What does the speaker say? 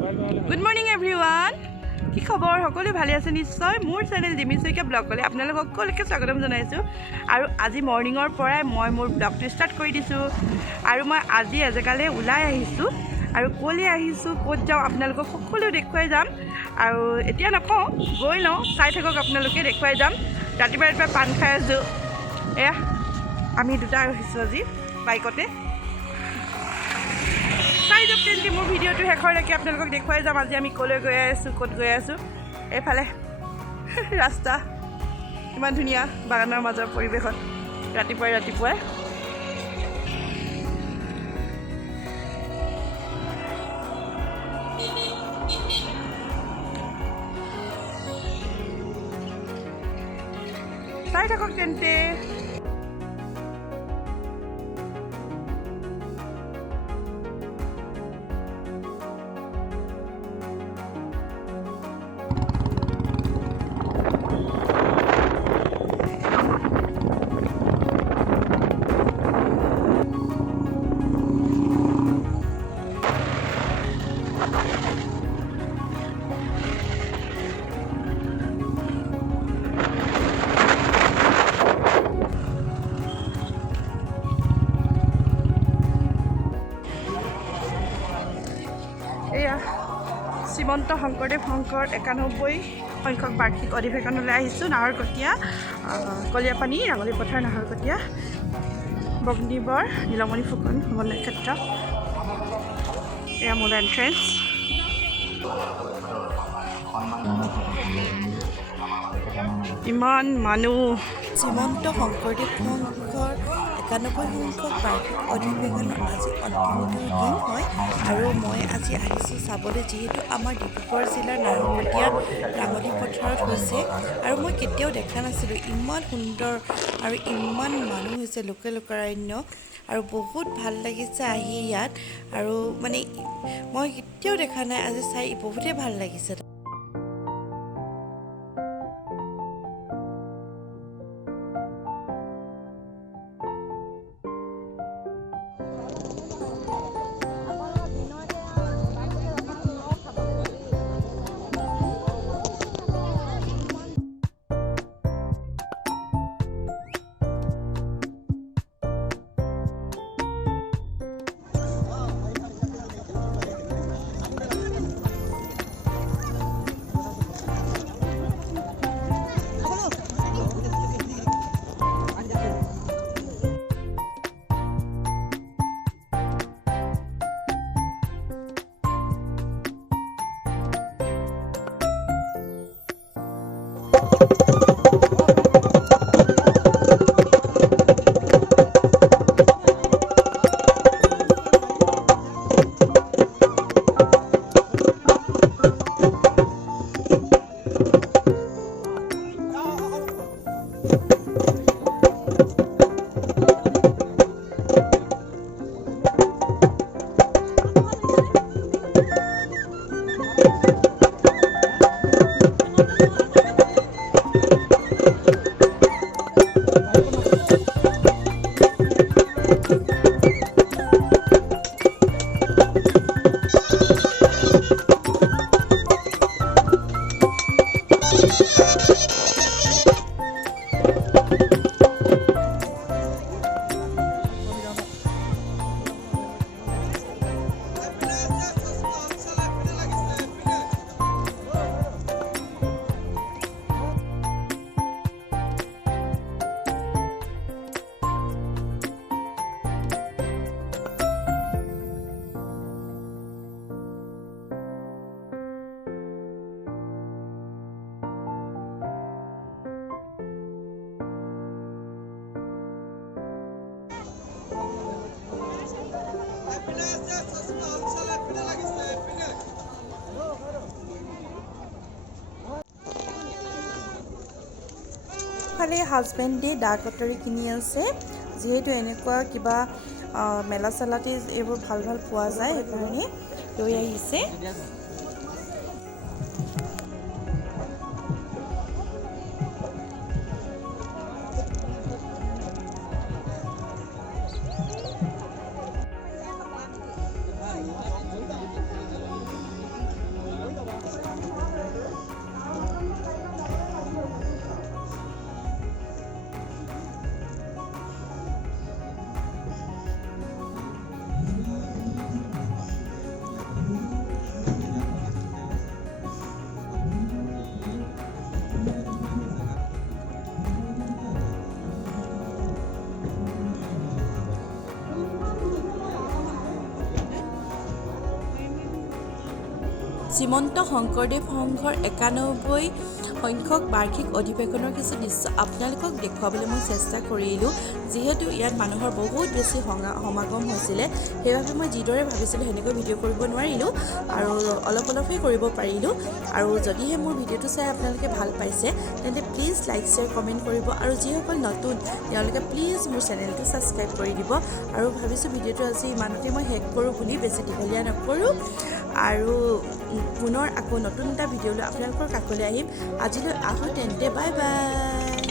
Good morning everyone. কি খবৰ? সকলো ভালে আছে নিশ্চয়। মোৰ চেনেল ডিমি শইকীয়া ব্লগলৈ আপোনালোকক সকলোকে স্বাগতম জনাইছোঁ। আৰু আজি মৰ্ণিঙৰ পৰাই মই মোৰ ব্লগটো ষ্টাৰ্ট কৰি দিছোঁ। আৰু মই আজি এজেগালৈ ওলাই আহিছোঁ আৰু ক'লৈ আহিছোঁ, ক'ত যাওঁ আপোনালোকক সকলো দেখুৱাই যাম। আৰু এতিয়া নকওঁ, গৈ লওঁ, চাই থাকক আপোনালোকে, দেখুৱাই যাম। ৰাতিপুৱা পাণ খাই আছোঁ। এয়া আমি দুটা ৰখিছোঁ আজি বাইকতে। চাই যাওক তেন্তে মোৰ ভিডিঅ'টো শেষৰলৈকে, আপোনালোকক দেখুৱাই যাম আজি আমি ক'লৈ গৈ আছোঁ, ক'ত গৈ আছোঁ। এইফালে ৰাস্তা ইমান ধুনীয়া, বাগানৰ মাজৰ পৰিৱেশত ৰাতিপুৱাই চাই থাকক তেন্তে। এয়া শ্ৰীমন্ত শংকৰদেৱ শংকৰ 91 সংখ্যক বাৰ্ষিক অধিৱেশনলৈ আহিছোঁ। নাহৰকটীয়া কলীয়াপানী ৰাঙলী পথাৰ নাহৰকটীয়া বগ্নিবৰ নীলমণি ফুকন সমন্বয় ক্ষেত্ৰ। এয়া মূল এণ্ট্ৰেঞ্চ। ইমান মানুহ। শ্ৰীমন্ত শংকৰদেৱ শংকৰ 91 সংখ্যক বাৰ্ষিক অধিৱেশনৰ আজি অন্তিমটো দিন হয়। আৰু মই আজি আহিছোঁ চাবলৈ, যিহেতু আমাৰ ডিব্ৰুগড় জিলাৰ নাহৰকটীয়া ৰাঙলী পথাৰত হৈছে। আৰু মই কেতিয়াও দেখা নাছিলোঁ ইমান সুন্দৰ আৰু ইমান মানুহ হৈছে, লোকাৰণ্য। আৰু বহুত ভাল লাগিছে আহি ইয়াত। আৰু মানে মই কেতিয়াও দেখা নাই, আজি চাই বহুতেই ভাল লাগিছে। ফালে হাজবেণ্ডে দা কটাৰী কিনি আছে, যিহেতু এনেকুৱা কিবা মেলা চেলাতে এইবোৰ ভাল পোৱা যায়, সেইকাৰণে লৈ আহিছে। শ্ৰীমন্ত শংকৰদেৱ সংঘৰ 91 সংখ্যক বাৰ্ষিক অধিৱেশনৰ কিছু দৃশ্য আপোনালোকক দেখুৱাবলৈ মই চেষ্টা কৰিলোঁ যিহেতু ইয়াত মানুহৰ বহুত বেছি সমাগম হৈছিলে সেইবাবে মই যিদৰে ভাবিছিলোঁ সেনেকৈ ভিডিঅ' কৰিব নোৱাৰিলোঁ আৰু অলপহে কৰিব পাৰিলোঁ আৰু যদিহে মোৰ ভিডিঅ'টো চাই আপোনালোকে ভাল পাইছে তেন্তে প্লিজ লাইক শ্বেয়াৰ কমেণ্ট কৰিব আৰু যিসকল নতুন তেওঁলোকে প্লিজ মোৰ চেনেলটো ছাবস্ক্ৰাইব কৰি দিব আৰু ভাবিছোঁ ভিডিঅ'টো আজি ইমানতে মই শেষ কৰোঁ বুলি বেছি দীঘলীয়া নকৰোঁ আৰু পুনৰ আকৌ নতুন এটা ভিডিঅ' লৈ আপোনালোকৰ কাষলৈ আহিম আজিলৈ আহোঁ তেন্তে বাই বাই